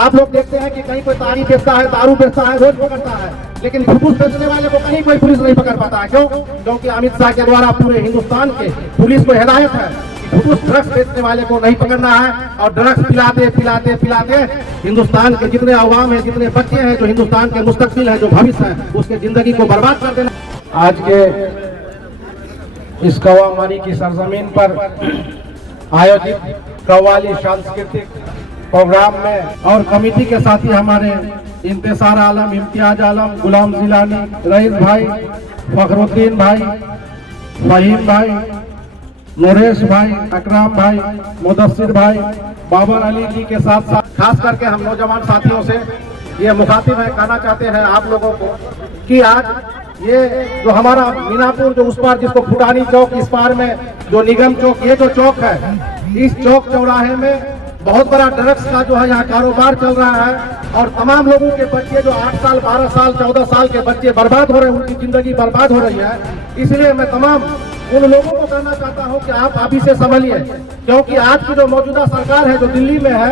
आप लोग देखते हैं कि कहीं कोई ताड़ी बेचता है, दारू बेचता है, रोज पकड़ता है, लेकिन फुटूस बेचने वाले को कहीं कोई पुलिस नहीं पकड़ पाता है। क्यों? क्योंकि अमित शाह के द्वारा पूरे हिंदुस्तान के पुलिस को हिदायत है कि फुटूस ड्रग्स बेचने वाले को नहीं पकड़ना है, और ड्रग्स पिलाते पिलाते पिलाते हिंदुस्तान के जितने अवाम है, जितने बच्चे हैं, जो हिंदुस्तान के मुस्तकबिल है, जो भविष्य है, उसके जिंदगी को बर्बाद कर देना। आज के इस कव्वाली की सरजमीन पर आयोजित कव्वाली सांस्कृतिक प्रोग्राम में और कमेटी के साथी हमारे इंतजार आलम, इम्तियाज आलम, गुलाम जिलानी, रईस भाई, फखरुद्दीन भाई, फहीम भाई, नूरेश भाई, अकराम भाई, मुदस्सिर भाई, बाबर अली जी के साथ साथ खास करके हम नौजवान साथियों से ये मुखातिब है, कहना चाहते हैं आप लोगों को कि आज ये जो हमारा मीनापुर, जो उस पार जिसको फुटानी चौक, इस पार में जो निगम चौक, ये जो चौक है, इस चौक चौराहे में बहुत बड़ा ड्रग्स का जो है यहाँ कारोबार चल रहा है, और तमाम लोगों के बच्चे जो 8 साल, 12 साल, 14 साल के बच्चे बर्बाद हो रहे हैं, उनकी जिंदगी बर्बाद हो रही है। इसलिए मैं तमाम उन लोगों को कहना चाहता हूँ कि आप अभी से समझिए, क्योंकि आज की जो मौजूदा सरकार है, जो दिल्ली में है,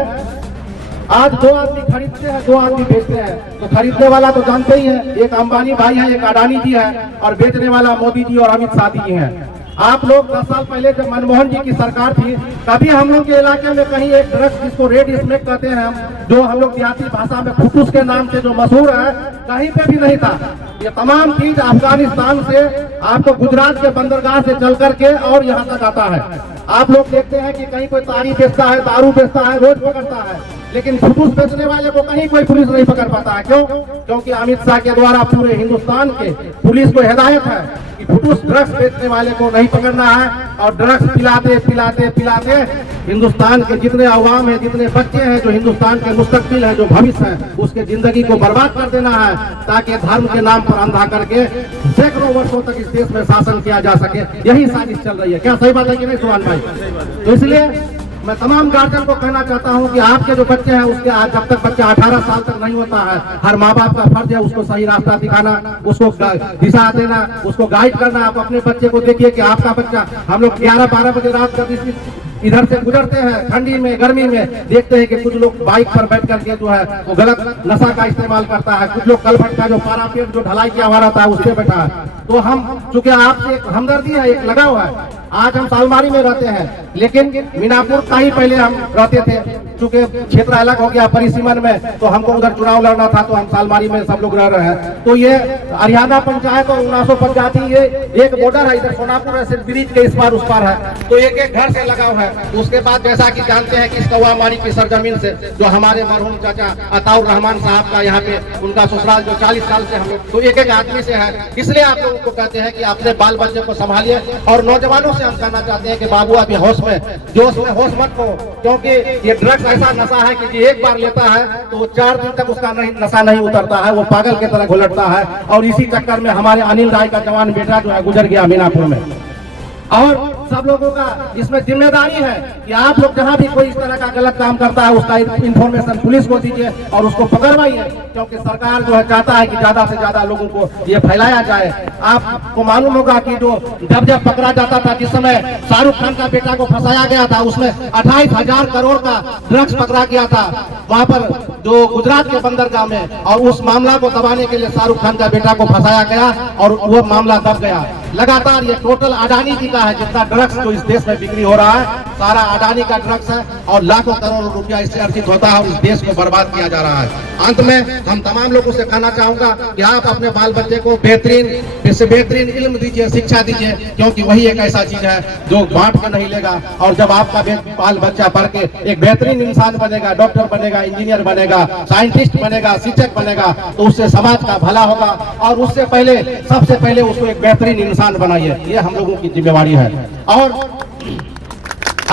आज 2 आदमी खरीदते हैं, 2 आदमी बेचते हैं। तो खरीदने वाला तो जानते ही है, एक अंबानी भाई है, एक अडानी जी है, और बेचने वाला मोदी जी और अमित शाह जी हैं। आप लोग 10 साल पहले जब मनमोहन जी की सरकार थी, तभी हम लोग के इलाके में कहीं एक ड्रग्स, जिसको रेड स्मैक कहते हैं हम, जो हम लोग देहाती भाषा में फुटूस के नाम से जो मशहूर है, कहीं पे भी नहीं था। ये तमाम चीज अफगानिस्तान से आपको गुजरात के बंदरगाह से चल करके और यहाँ तक आता है। आप लोग देखते हैं कि कहीं कोई ताड़ी बेचता है, दारू बेचता है, रोज पकड़ता है, लेकिन फुटूस बेचने वाले को कहीं कोई पुलिस नहीं पकड़ पाता है। क्यों? क्योंकि अमित शाह के द्वारा पूरे हिंदुस्तान के पुलिस को हिदायत है कि फुटूस ड्रग्स बेचने वाले को नहीं पकड़ना है, और ड्रग्स पिलाते पिलाते पिलाते हिंदुस्तान के जितने अवाम है, जितने बच्चे हैं, जो हिंदुस्तान के मुस्तकबिल है, जो भविष्य है, उसके जिंदगी को बर्बाद कर देना है, ताकि धर्म के नाम पर अंधा करके सैकड़ों वर्षों तक इस देश में शासन किया जा सके। यही साजिश चल रही है। क्या सही बात है कि नहीं सुभान भाई? तो इसलिए मैं तमाम गार्जियन को कहना चाहता हूं कि आपके जो बच्चे हैं, उसके आज जब तक बच्चा 18 साल तक नहीं होता है, हर माँ बाप का फर्ज है उसको सही रास्ता दिखाना, उसको दिशा देना, उसको गाइड करना। आप अपने बच्चे को देखिए कि आपका बच्चा, हम लोग 11-12 बजे रात का इधर से गुजरते हैं, ठंडी में, गर्मी में, देखते हैं कि कुछ लोग बाइक पर बैठ करके जो है वो गलत नशा का इस्तेमाल करता है, कुछ लोग कलभट का जो पारापेट जो ढलाई किया हुआ रहता है उस पर बैठा है। तो हम चूंकि आपसे एक हमदर्दी है, एक लगाव है, आज हम सालमारी में रहते हैं, लेकिन मीनापुर का ही पहले हम रहते थे, चूंकि क्षेत्र अलग हो गया परिसीमन में, तो हमको उधर चुनाव लड़ना था, तो हम सालमारी में सब लोग रह रहे हैं। तो ये हरियाणा पंचायत और 19 पंचायती, ये एक बॉर्डर है, इधर सोनापुर है, सिर्फ ब्रिज के इस पार उस पार है, तो एक एक घर से लगाव है। उसके बाद जैसा कि जानते हैं कि इस कव्वाली की सरजमीन से जो हमारे मरहूम चाचा अताउर रहमान साहब का यहाँ पे उनका ससुराल जो 40 साल से हम लोग, तो एक एक आदमी से है। इसलिए आप लोगों को कहते हैं कि अपने बाल बच्चे को संभालिए, और नौजवानों से हम कहना चाहते हैं कि बाबू अभी होश में, जोश में होश मत खो, क्योंकि ये ड्रग्स ऐसा नशा है कि एक बार लेता है तो 4 दिन तक उसका नशा नहीं उतरता है, वो पागल की तरह घुलटता है। और इसी चक्कर में हमारे अनिल राय का जवान बेटा जो है गुजर गया मीनापुर में। और सब लोगों का इसमें जिम्मेदारी है कि आप लोग जहां भी कोई इस तरह का गलत काम करता है, उसका इंफॉर्मेशन पुलिस को दीजिए और उसको पकड़वाइए, क्योंकि सरकार जो है चाहता है कि ज्यादा से ज्यादा लोगों को ये फैलाया जाए। आपको मालूम होगा कि जो जब जब पकड़ा जाता था, जिस समय शाहरुख खान का बेटा को फंसाया गया था, उसमें 28,000 करोड़ का ड्रग्स पकड़ा गया था वहां पर जो गुजरात के बंदरगाह में, और उस मामला को दबाने के लिए शाहरुख खान का बेटा को फंसाया गया और वो मामला दब गया। लगातार ये टोटल अडानी जी का है, जितना ड्रग्स जो इस देश में बिक्री हो रहा है, सारा अडानी का ड्रग्स है, और लाखों करोड़ रुपया इससे अर्जित होता है और इस देश को बर्बाद किया जा रहा है। अंत में हम तमाम लोगों से कहना चाहूंगा कि आप अपने बाल बच्चे को बेहतरीन इल्म दीजिए, शिक्षा दीजिए, क्योंकि वही एक ऐसा चीज है जो बांट कर नहीं लेगा। और जब आपका बाल बच्चा पढ़ के एक बेहतरीन इंसान बनेगा, डॉक्टर बनेगा, इंजीनियर बनेगा, साइंटिस्ट बनेगा, शिक्षक बनेगा, तो उससे समाज का भला होगा। और उससे पहले, सबसे पहले उसको एक बेहतरीन इंसान बनाइए, ये हम लोगों की जिम्मेवारी है। और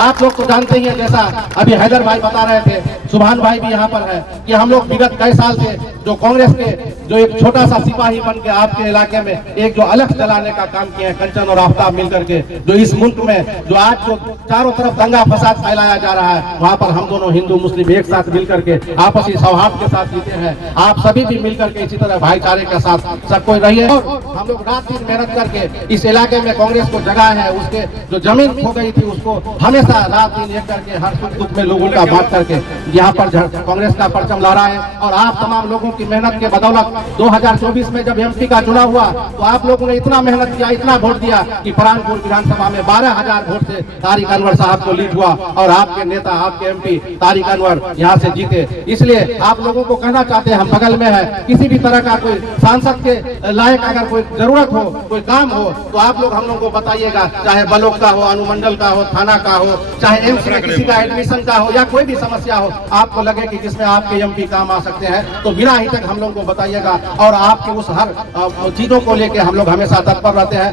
आप लोग तो जानते ही हैं, जैसा अभी हैदर भाई बता रहे थे, सुभान भाई भी यहाँ पर है, कि हम लोग विगत कई साल से जो कांग्रेस के जो एक छोटा सा सिपाही बन के आपके इलाके में एक जो अलग जलाने का काम किया है, कंचन और आफ्ताब मिलकर के, जो इस मुल्क में जो आज जो चारों तरफ दंगा फसाद फैलाया जा रहा है, वहाँ पर हम दोनों हिंदू मुस्लिम एक साथ मिलकर के आपसी सौहार्द के साथ जीते हैं। आप सभी भी मिलकर के इसी तरह भाईचारे के साथ सब कोई रहिए। और हम लोग रात दिन मेहनत करके इस इलाके में कांग्रेस को जगह है, उसके जो जमीन खो गई थी उसको हमेशा रात दिन एक करके हर सुख दुख में लोगों का बात करके यहाँ पर कांग्रेस का परचम लहरा है। और आप तमाम लोगों की मेहनत के बदौलत 2024 में जब एमपी का चुनाव हुआ तो आप लोगों ने इतना मेहनत किया, इतना वोट दिया कि परानपुर विधानसभा में 12,000 वोट से तारिक अनवर साहब को लीड हुआ और आपके नेता, आपके एमपी तारिक अनवर यहाँ से जीते। इसलिए आप लोगों को कहना चाहते हैं, हम बगल में है, किसी भी तरह का कोई सांसद के लायक अगर कोई जरूरत हो, कोई काम हो तो आप लोग हम लोगों को बताइएगा, चाहे ब्लॉक का हो, अनुमंडल का हो, थाना का हो, चाहे एम्स में किसी का एडमिशन का हो या कोई भी समस्या हो, आपको लगे कि जिसमें आपके एमपी काम आ सकते हैं तो बिना हिचक हम लोगों को बताइएगा। और आपके उस हर चीजों को लेके हम लोग हमेशा तत्पर रहते हैं।